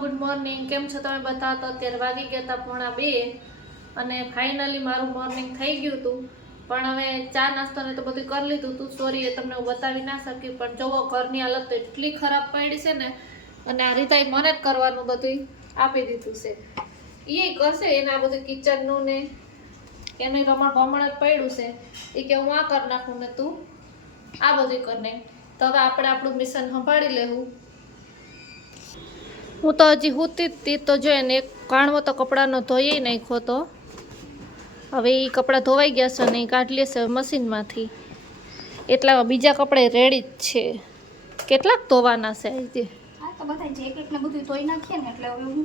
Good morning. કેમ છો તમે બધા? તો અત્યારે વાગી ગયા હતા 1:30 અને ફાઇનલી મારું મોર્નિંગ થઈ ગયું હતું. પણ હવે ચા નાસ્તો ને તો બધું કરી લીધું હતું. સોરી, એ તમને હું બતાવી ના શકી, પણ જોવો ઘરની હાલત તો એટલી ખરાબ પડી છે ને. અને આ રીતાએ મને જ કરવાનું બધું આપી દીધું છે. એ કરશે એને આ બધું કિચનનું ને એને રમણ ભમણ જ પડ્યું છે. એ કે હું આ કરી નાખું ને તું આ બધું કરી નાખ. તો હવે આપણે આપણું મિશન સંભાળી લેવું. હું તો હજી હુતી હતી તો જો એને એક કાણવો તો કપડાનો ધોઈ નાખ્યો તો હવે એ કપડાં ધોવાઈ ગયા છે ને એ કાઢી લેશે મશીનમાંથી. એટલામાં બીજા કપડાં રેડી જ છે. કેટલાક ધોવાના છે આજે? હા તો બધા જેકેટ ને બધું ધોઈ નાખીએ ને એટલે હવે હું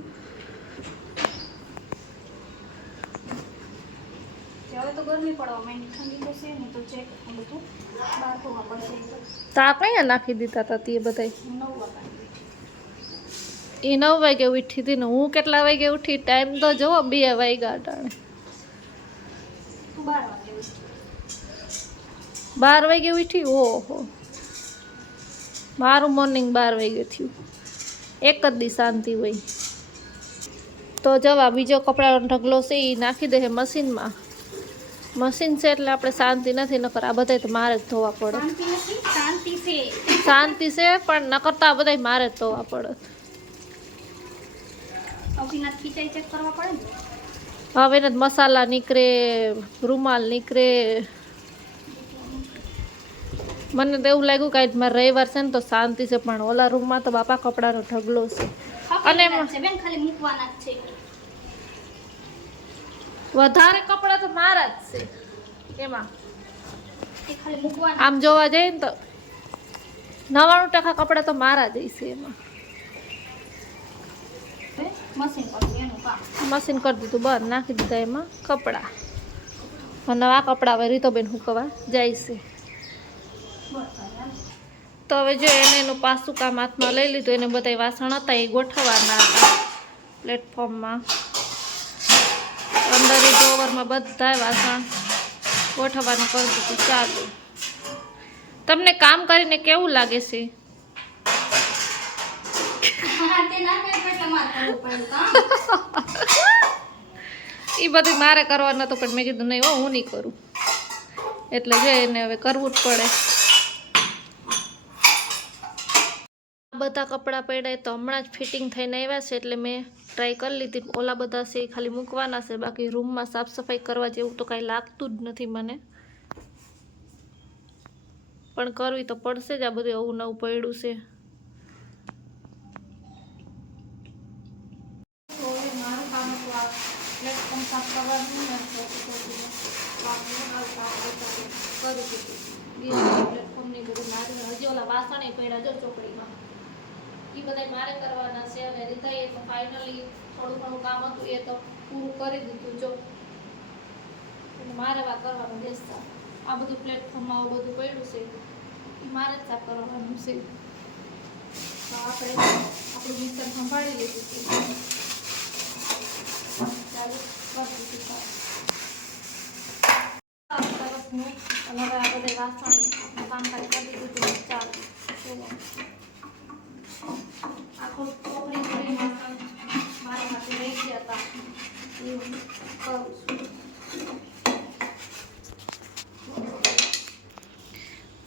હવે તો ગરમી પડવા માંડી, ઠંડી તો છે ને તો જેકેટ ને બધું બહાર ધોવા પડશે. તા કયા નાખી દીધા હતા તે બધા? 9 વાગ્યા એ 9 વાગે ઉઠી હતી ને હું કેટલા વાગે ઉઠી? ટાઈમ તો જુઓ 2 વાગ્યા અટાણે. 12 વાગે 12 વાગે ઉઠી? ઓહો, મારું મોર્નિંગ 12 વાગે થયું. એક જ દી શાંતિ હોય. તો જવા બીજો કપડાનો ઢગલો છે એ નાખી દે મશીનમાં. મશીન છે એટલે આપણે શાંતિ નથી, નકર આ બધા તો મારે જ ધોવા પડે. શાંતિ છે પણ નકર તો આ બધા મારે જ ધોવા પડે. હવે એને મસાલા નીકળે, રૂમાલ નીકળે. મને તો એવું લાગ્યું કે મારે રવિવાર છે ને તો શાંતિ છે, પણ ઓલા રૂમમાં તો બાપા કપડાનો ઢગલો છે. અને વધારે કપડા તો મારા જ છે એમાં. આમ જોવા જઈએ ને તો 99% કપડા તો મારા જ છે એમાં. મશીન કરી દીધું બંધ, નાખી દીધા એમાં કપડા. અને આ કપડા હવે રીતોબેન હુકવા જાય છે. તો હવે જો એને એનું પાછું કામ હાથમાં લઈ લીધું. એને બધા વાસણ હતા એ ગોઠવવાના હતા પ્લેટફોર્મમાં. અંદર ડ્રોવરમાં બધા વાસણ ગોઠવવાનું કરી દીધું. ચાલુ. તમને કામ કરીને કેવું લાગે છે? એ બધું મારે કરવાનું હતું પણ મેં કીધું નહીં હો, હું નહીં કરું. એટલે જો એને હવે કરવું જ પડે. બધા કપડાં પડ્યા તો હમણાં જ ફિટિંગ થઈને આવ્યા છે એટલે મેં ટ્રાય કરી લીધી. ઓલા બધા છે એ ખાલી મૂકવાના છે, બાકી રૂમમાં સાફ સફાઈ કરવા જેવું તો કાંઈ લાગતું જ નથી મને. પણ કરવી તો પડશે જ, આ બધું આવું નવું પડ્યું છે. પ્લેટફોર્મ સાફ કરવાનું પ્લેટફોર્મની બધું મારે હજી ઓલા વાસણ પડ્યા જો ચોકડીમાં એ બધા મારે કરવાના છે. અને રીતાએ તો ફાઇનલી થોડું ઘણું કામ હતું એ તો પૂરું કરી દીધું. જો મારે વા કરવાનું બેસતા આ બધું પ્લેટફોર્મમાં આવું બધું પડ્યું છે એ મારે જ સાફ કરવાનું છે. તો આપણે આપણું મિક્સર સંભાળી લીધું છે. ચાલુ કરી દીધું સરસનું. અને હવે આ બધા વાસણ કામકાજ કરી દીધું. ચાલુ આખું ચોકડી જોડી વાસણ મારા માટે રહી ગયા હતા એ હું કરું છું.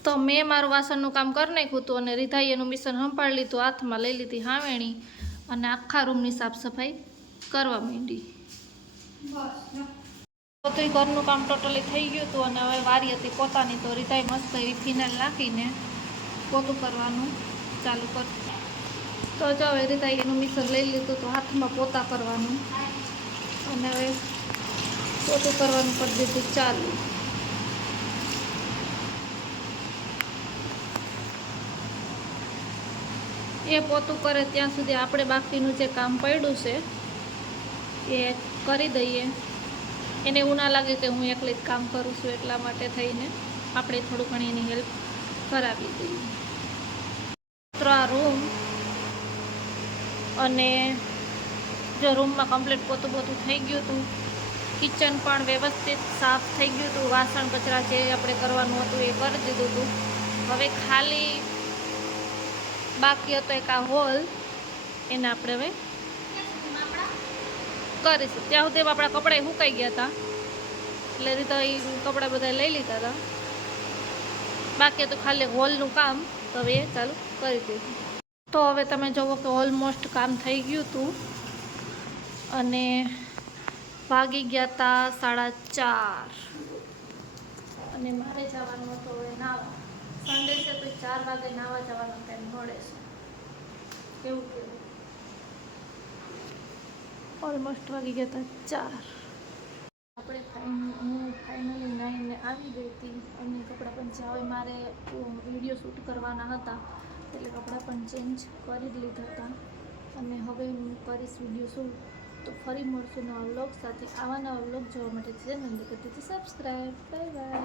તો મેં મારું વાસણનું કામ કરી નાખ્યું હતું અને રીધાઈ એનું મિશન સંભાળી લીધું. હાથમાં લઈ લીધી હાવેણી અને આખા રૂમની સાફ સફાઈ કરવા માંડી. બધું ઘરનું કામ ટોટલી થઈ ગયું હતું અને હવે વારી હતી પોતાની. તો રીધાઈ મસ્ત એવી ફિનાઇલ નાખીને પોતું કરવાનું ચાલુ કરતું. તો જો હવે રીધાઈ એનું મિશન લઈ લીધું તો હાથમાં પોતા કરવાનું અને હવે પોતું કરવાનું કરી દીધું ચાલુ. એ પોતું કરે ત્યાં સુધી આપણે બાકીનું જે કામ પડ્યું છે એ કરી દઈએ. એને એવું ના લાગે કે હું એકલી જ કામ કરું છું, એટલા માટે થઈને આપણે થોડું ઘણી એની હેલ્પ કરાવી દઈએ. આ રૂમ અને જો રૂમમાં કમ્પ્લીટ પોતું પોતું થઈ ગયું હતું. કિચન પણ વ્યવસ્થિત સાફ થઈ ગયું હતું. વાસણ કચરા જે આપણે કરવાનું હતું એ કરી દીધું હતું. હવે ખાલી બાકી હતો એક આ હોલ, એને આપણે હવે કરીશ. ત્યાં સુધી આપણા કપડાં સુકાઈ ગયા હતા એટલે રીતો એ કપડાં બધા લઈ લીધા હતા. બાકી તો ખાલી હોલનું કામ તો હવે એ ચાલુ કરી દીધું. તો હવે તમે જુઓ કે ઓલમોસ્ટ કામ થઈ ગયું હતું અને વાગી ગયા હતા 4:30 અને મારે જવાનું હતું હવે નાવા. સન્ડે છે તો 4 વાગે નાવા જવાનો ટાઈમ મળે છે. કેવું કેવું ઓલમોસ્ટ વાગી ગયા હતા 4. હું ફાઇનલી નાઈને આવી ગઈ હતી અને કપડાં પણ છે. હવે મારે વિડીયો શૂટ કરવાના હતા એટલે કપડાં પણ ચેન્જ કરી જ લીધા હતા અને હવે હું કરીશ વિડીયો શૂટ. તો ફરી મળશું નવા વ્લોગ સાથે. આવા નવા વ્લોગ જોવા માટે ચેનલને કરી દીધી સબસ્ક્રાઈબ. Bye bye.